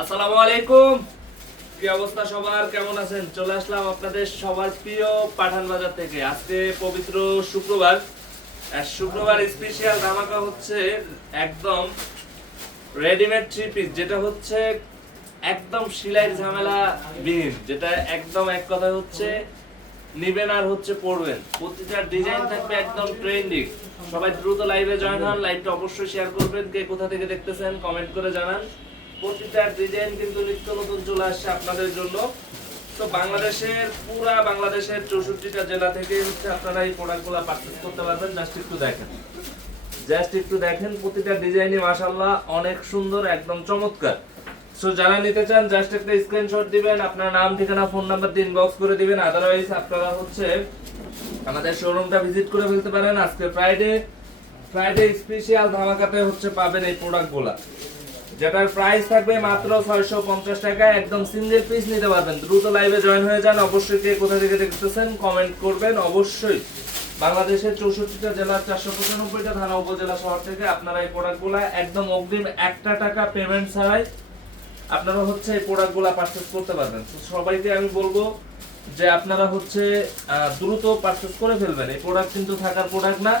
আসসালামু আলাইকুম। কি অবস্থা সবার? কেমন আছেন? চলে আসলাম আপনাদের সবার প্রিয় পাঠান বাজার থেকে। আজকে পবিত্র শুক্রবার। শুক্রবার স্পেশাল ধামাকা হচ্ছে একদম রেডিমেড থ্রি পিস যেটা হচ্ছে একদম সেলাই ঝামেলা বিহীন, যেটা একদম এক কথা হচ্ছে নিবেন আর হচ্ছে পড়বেন প্রতিটা ডিজাইন থাকবে একদম ট্রেন্ডিং সবাই দ্রুত লাইভে জয়েন হন লাইভটা অবশ্যই শেয়ার করবেন। কে কোথা থেকে দেখতেছেন কমেন্ট করে জানান। প্রতিটা ডিজাইন কিন্তু নিত্য নতুন চলে আসছে আপনাদের জন্য। তো বাংলাদেশের পুরা বাংলাদেশের চৌষট্টিটা জেলা থেকে হচ্ছে আপনারা এই প্রোডাক্টগুলো পারচেস করতে পারবেন। জাস্ট একটু দেখেন। জাস্ট একটু দেখেন, প্রতিটা ডিজাইনই মাশাআল্লাহ অনেক সুন্দর, একদম চমৎকার। সো যারা নিতে চান জাস্ট একটা স্ক্রিনশট দিবেন, আপনার নাম, ঠিকানা ফোন নাম্বার দিয়ে ইনবক্স করে দিবেন। আদারওয়াইজ আপনারা হচ্ছে আমাদের শোরুমটা ভিজিট করে ফেলতে পারেন। আজকে ফ্রাইডে ফ্রাইডে স্পেশাল ধামাকাতে হচ্ছে পাবেন এই প্রোডাক্টগুলা যেটার প্রাইস থাকবে মাত্র ছয়শো পঞ্চাশ টাকা, একদম সিঙ্গেল পিস নিতে পারবেন। দ্রুত লাইভে জয়েন হয়ে যান। অবশ্যই কে কোথা থেকে দেখতেছেন কমেন্ট করবেন। অবশ্যই বাংলাদেশের চৌষট্টিটা জেলার চারশো পঁচানব্বইটা থানা উপজেলা শহর থেকে আপনারা এই প্রোডাক্টগুলা একদম অগ্রিম একটা টাকা পেমেন্ট ছাড়াই আপনারা হচ্ছে এই প্রোডাক্টগুলা পারচেস করতে পারবেন। তো সবাইকে আমি বলব যে আপনারা হচ্ছে দ্রুত পারচেস করে ফেলবেন। এই প্রোডাক্ট কিন্তু থাকার প্রোডাক্ট না।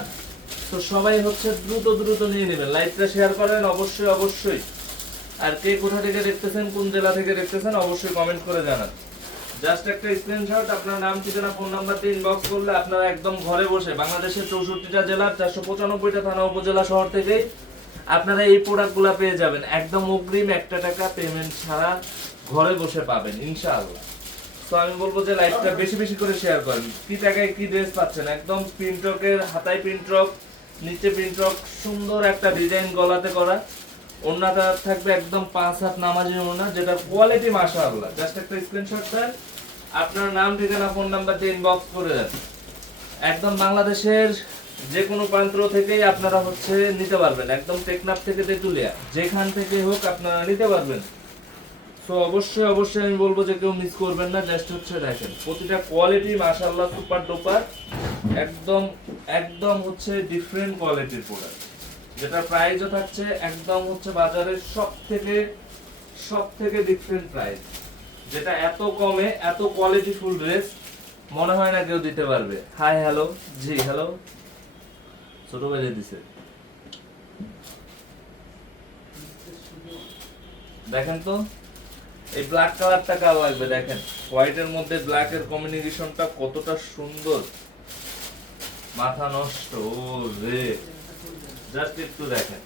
তো সবাই হচ্ছে দ্রুত দ্রুত নিয়ে নেবেন। লাইভটা শেয়ার করেন। অবশ্যই অবশ্যই। আর কে কোথা থেকে দেখতেছেন, কোন জেলা থেকে দেখতেছেন, অবশ্যই কমেন্ট করে জানান। জাস্ট একটা স্ক্রিনশট আপনার নাম, ঠিকানা ফোন নাম্বার দিয়ে ইনবক্স করলে আপনারা একদম ঘরে বসে বাংলাদেশের চৌষট্টিটা জেলার চারশো পঁচানব্বইটা থানা, উপজেলা, শহর থেকে আপনারা এই প্রোডাক্টগুলো পেয়ে যাবেন। একদম অগ্রিম একটা টাকা পেমেন্ট ছাড়া ঘরে বসে পাবেন, ইনশাআল্লাহ। তো আমি বলব যে লাইভটা বেশি বেশি করে শেয়ার করেন। কি টাকায় কি ড্রেস পাচ্ছেন? একদম প্রিন্টকের হাতায় প্রিন্টক নিচে প্রিন্টক সুন্দর একটা ডিজাইন গলাতে করা। ওন্নাটা থাকবে একদম পাঁচ হাত নামাজি ওন্না যেটা কোয়ালিটি মাশাআল্লাহ। জাস্ট একটা স্ক্রিনশট দেন, আপনার নাম, ঠিকানা ফোন নাম্বার দিয়ে ইনবক্স করে দেন। একদম বাংলাদেশের যে কোনো প্রান্ত থেকেই আপনারা হচ্ছে নিতে পারবেন। একদম টেকনাফ থেকে তেতুলিয়া, যেখান থেকে হোক আপনারা নিতে পারবেন। তো অবশ্যই অবশ্যই আমি বলব যে কেউ মিস করবেন না। জাস্ট হচ্ছে দেখেন, প্রতিটা কোয়ালিটি মাশাআল্লাহ সুপার ডুপার একদম একদম হচ্ছে ডিফারেন্ট কোয়ালিটির প্রোডাক্ট যেটা প্রাইসও থাকছে একদম হচ্ছে বাজারের সব থেকে সব থেকে ডিফারেন্ট প্রাইস যেটা এত কমে, এত কোয়ালিটি ফুল ড্রেস মনে হয় না কেউ দিতে পারবে। হাই হ্যালো জি হ্যালো ছোট বেজে দিছে। দেখেন তো, এই ব্ল্যাক কালারটা কার লাগবে দেখেন? হোয়াইটের মধ্যে ব্ল্যাক এর কম্বিনেশনটা কতটা সুন্দর। মাথা নষ্ট ও রে জাস্ট একটু দেখেন।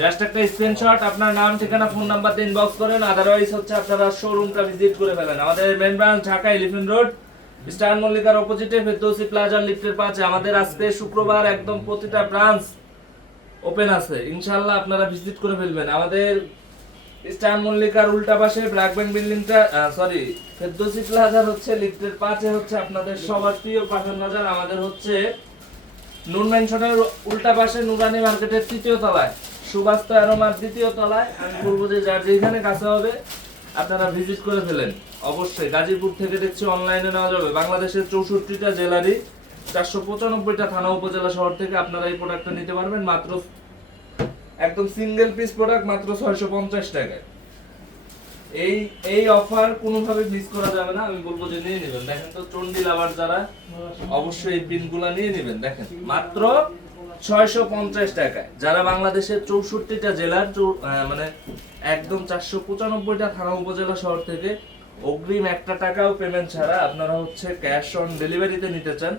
জাস্ট একটা স্ক্রিনশট আপনার নাম, ঠিকানা ফোন নাম্বার দিয়ে ইনবক্স করেন। আদারওয়াইজ হচ্ছে আপনারা শোরুমটা ভিজিট করে ফেলেন। আমাদের main branch Dhaka Elephant Road Star মল্লিকার অপোজিটে ফেরদৌসি প্লাজার লিফটের পাশে আমাদের আজকে শুক্রবার একদম প্রতিটা ব্রাঞ্চ ওপেন আছে। ইনশাআল্লাহ আপনারা ভিজিট করে ফেলবেন। আমাদের স্টার মল্লিকার উল্টা পাশে ব্ল্যাক ব্যাংক বিল্ডিংটা সরি ফেরদৌসি প্লাজার হচ্ছে লিফটের পাশে হচ্ছে আপনাদের সবার প্রিয় পাঠান বাজার আমাদের হচ্ছে নূর ম্যানশনের উল্টা পাশে নুরানি মার্কেটের তৃতীয় তলায়, সুবাস্ত অ্যারোমার দ্বিতীয় তলায় আমি বলব যে যার যেখানে কাছে হবে, আপনারা ভিজিট করে ফেলেন। অবশ্যই গাজীপুর থেকে দেখছি অনলাইনে নেওয়া যাবে। বাংলাদেশের চৌষট্টিটা জেলারই চারশো পঁচানব্বইটা থানা উপজেলা শহর থেকে আপনারা এই প্রোডাক্টটা নিতে পারবেন। মাত্র একদম সিঙ্গেল পিস প্রোডাক্ট মাত্র ছয়শো পঞ্চাশ টাকায়। এই এই অফার কোনোভাবে মিস করা যাবে না আমি বলব যে নিয়ে নেবেন। দেখেন তো চন্ডী লাভার যারা অবশ্যই এই পিনগুলা নিয়ে নেবেন। দেখেন মাত্র ছয়শো পঞ্চাশ টাকায়। যারা বাংলাদেশের চৌষট্টিটা জেলার মানে একদম চারশো পঁচানব্বইটা থানা উপজেলা শহর থেকে অগ্রিম একটা টাকাও পেমেন্ট ছাড়া আপনারা হচ্ছে ক্যাশ অন ডেলিভারিতে নিতে চান।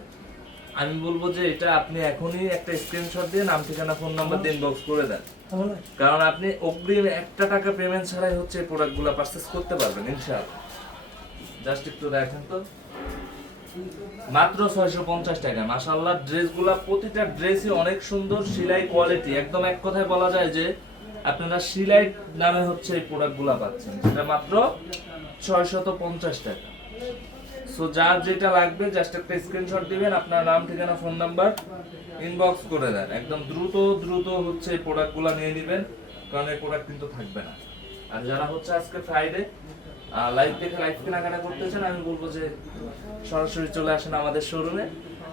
আমি বলব যে এটা আপনি এখনই একটা স্ক্রিনশট দিয়ে নাম ঠিকানা ফোন নাম্বার দিয়ে ইনবক্স করে দেন। কারণ আপনি অগ্রিম একটা টাকা পেমেন্ট ছাড়াই হচ্ছে এই প্রোডাক্টগুলো পারচেস করতে পারবেন, ইনশাআল্লাহ। জাস্ট একটু দেখেন তো। মাত্র ছয়শো পঞ্চাশ টাকা। মাসাল্লাহ ড্রেসগুলা, প্রতিটা ড্রেসই অনেক সুন্দর, সেলাই কোয়ালিটি একদম এক কথায় বলা যায় যে, আপনারা সেলাই নামে হচ্ছে এই প্রোডাক্টগুলা পাচ্ছেন। যেটা মাত্র ছয়শত পঞ্চাশ টাকা। সো যার যেটা লাগবে জাস্ট একটা স্ক্রিনশট দিবেন, আপনার নাম, ঠিকানা ফোন নাম্বার ইনবক্স করে দেন। একদম দ্রুত দ্রুত হচ্ছে প্রোডাক্টগুলো নিয়ে নেবেন, কারণ এই প্রোডাক্ট কিন্তু থাকবে না। আর যারা হচ্ছে আজকে ফ্রাইডে লাইভ দেখে লাইভ কেনাকাটা করতে চান আমি বলব যে সরাসরি চলে আসেন আমাদের শোরুমে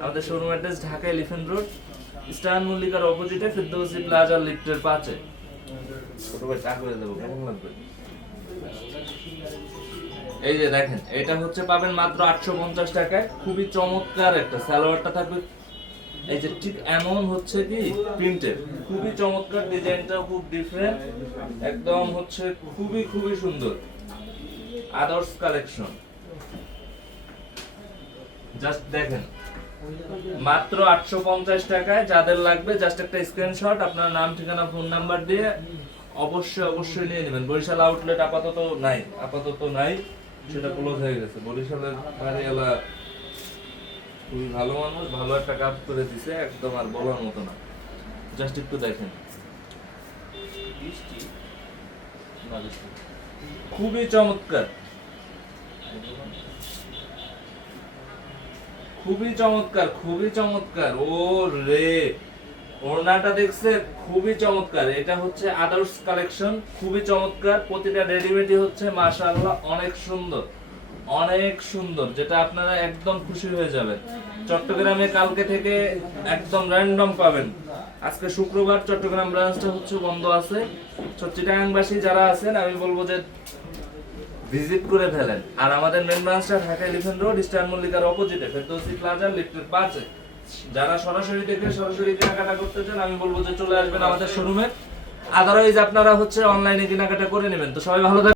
আমাদের showroom address Dhaka Elephant Road Star মল্লিকার অপোজিটে ফিরদৌসি প্লাজা লিফটের পাশে ছোট ভাই চা করে দেবো, কেমন লাগবে? এই যে দেখেন, এটা হচ্ছে পাবেন মাত্র আটশো পঞ্চাশ টাকায়। খুবই চমৎকার একটা সালোয়ারটা থাকবে। এই যে ঠিক এমন হচ্ছে কি, প্রিন্টের। খুবই চমৎকার ডিজাইনটাও খুব ডিফারেন্ট একদম হচ্ছে খুবই খুবই সুন্দর। Others collection. জাস্ট দেখেন, মাত্র আটশো পঞ্চাশ টাকায় যাদের লাগবে, জাস্ট একটা স্ক্রিনশট আপনার নাম, ঠিকানা ফোন নাম্বার দিয়ে অবশ্যই অবশ্যই নিয়ে নেবেন। বরিশাল আউটলেট আপাতত নাই আপাতত নাই। সেটা ক্লোজ হয়ে গেছে। বরিশালের বাড়িওয়ালা খুবই ভালো মানুষ, ভালো একটা কাজ করে দিছে, একদম আর বলার মতো না। জাস্ট একটু দেখেন। খুবই চমৎকার। খুবই চমৎকার খুবই চমৎকার। ও রে ওড়নাটা দেখছে খুবই চমৎকার। এটা হচ্ছে আদার্স কালেকশন, খুবই চমৎকার। প্রতিটা রেডিমেডই হচ্ছে, মাশাআল্লাহ, অনেক সুন্দর। অনেক সুন্দর, যেটা আপনারা একদম খুশি হয়ে যাবেন। চট্টগ্রামে কালকে থেকে একদম র্যান্ডম পাবেন। আজকে শুক্রবার চট্টগ্রাম ব্রাঞ্চটা হচ্ছে বন্ধ আছে। চিটাগাংবাসী যারা আছেন, আমি বলব যে ভিজিট করে ফেলেন। আর আমাদের মেন ব্রাঞ্চটা ঢাকা এলিফেন্ট রোড ইস্টার্ন মল্লিকার অপোজিটে ফেরদৌসি প্লাজা লিফটের পাশে। যারা সরাসরি দেখে সরাসরি কেনাকাটা করতে চান, আমি বলব যে চলে আসবেন আমাদের শোরুমে আদারওয়াইজ আপনারা হচ্ছে অনলাইনে কেনাকাটা করে নেবেন, তো সবাই ভালো